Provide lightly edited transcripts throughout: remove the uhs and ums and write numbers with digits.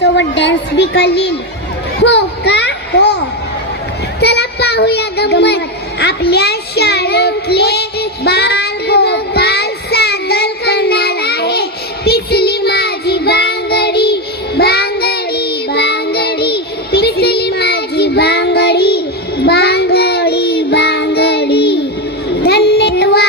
सोबत डान्स बी करील. हो का? हो. चला पाहूया गंमत. आपल्या शाळेतले बाल गोपाल सादर करणार आहे पिचली माझी बांगडी, बांगडी बांगडी, पिचली माझी बांगडी, बांगडी बांगडी. धन्यवाद.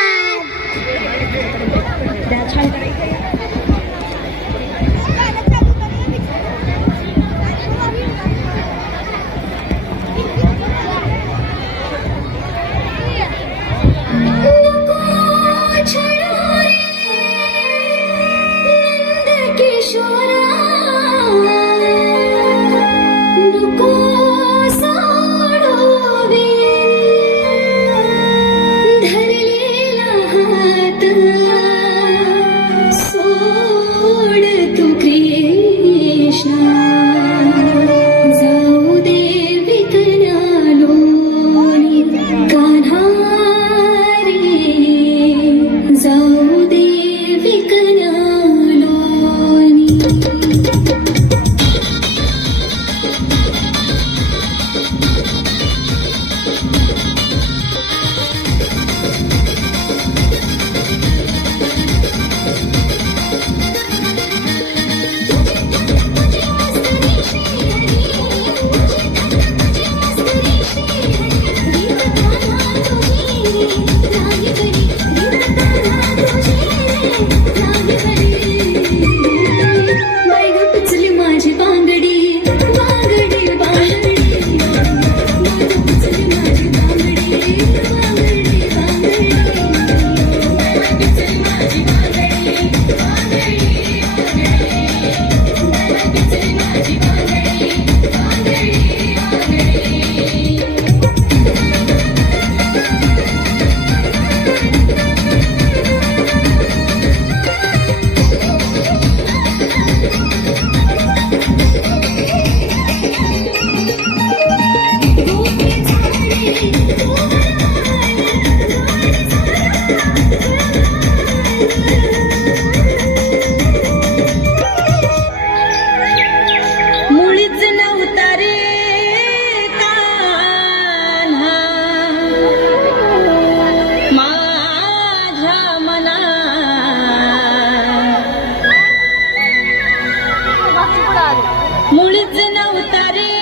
मुळीच नव्हता रे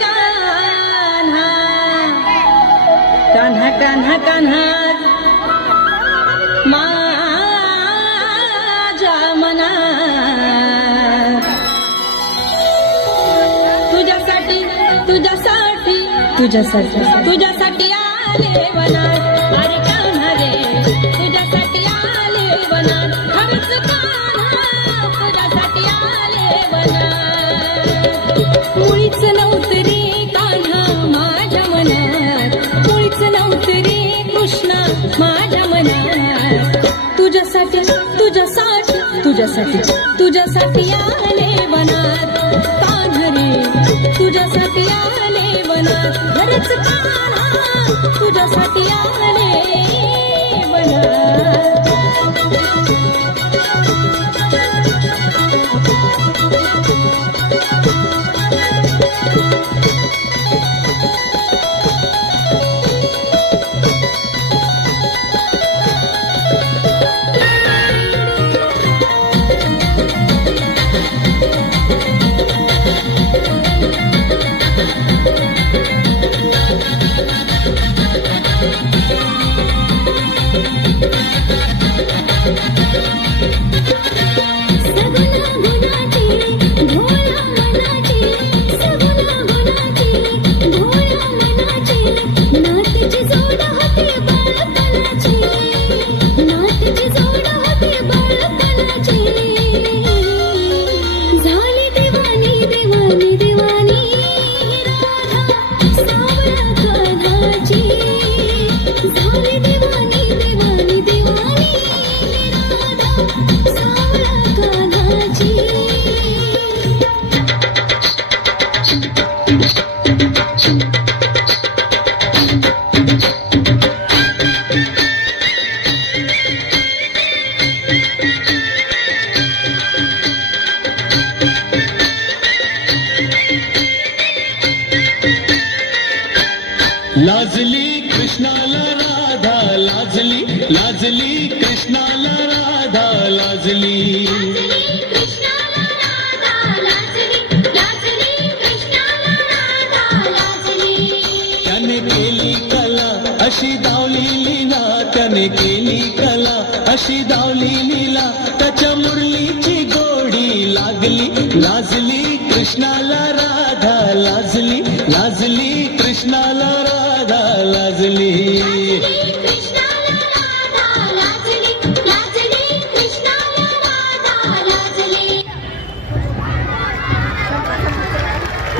कान्हा, कान्हा कान्हा कान्हा माझ्या मनात. तुझ्यासाठी तुझ्यासाठी तुझ्यासाठी तुझ्यासाठी आले वनात. अरे कान्हा रे तुझ्यासाठी आले वनात. खरंच कान्हा तुझ्यासाठी आले वनात. मुळीच नव्हतं रे कान्हा माझ्या मनात. मुळीच नव्हतं रे कृष्णा माझ्या मनात. तुझ्यासाठी तुझ्यासाठी तुझ्यासाठी तुझ्यासाठी आले वनात. कान्हा रे तुझ्यासाठी आले वनात. खरंच कान्हा तुझ्यासाठी आले वनात. लाजली कृष्णाला राधा लाजली. कृष्णाला राधा लाजली, लाजली कृष्णाला राधा लाजली. त्याने केली कला अशी दावली लीला, त्याने केली कला अशी दावली लीला, त्याच्या मुरलीची गोडी लागली. लाजली कृष्णाला राधा लाजली, लाजली कृष्णाला राधा लाजली.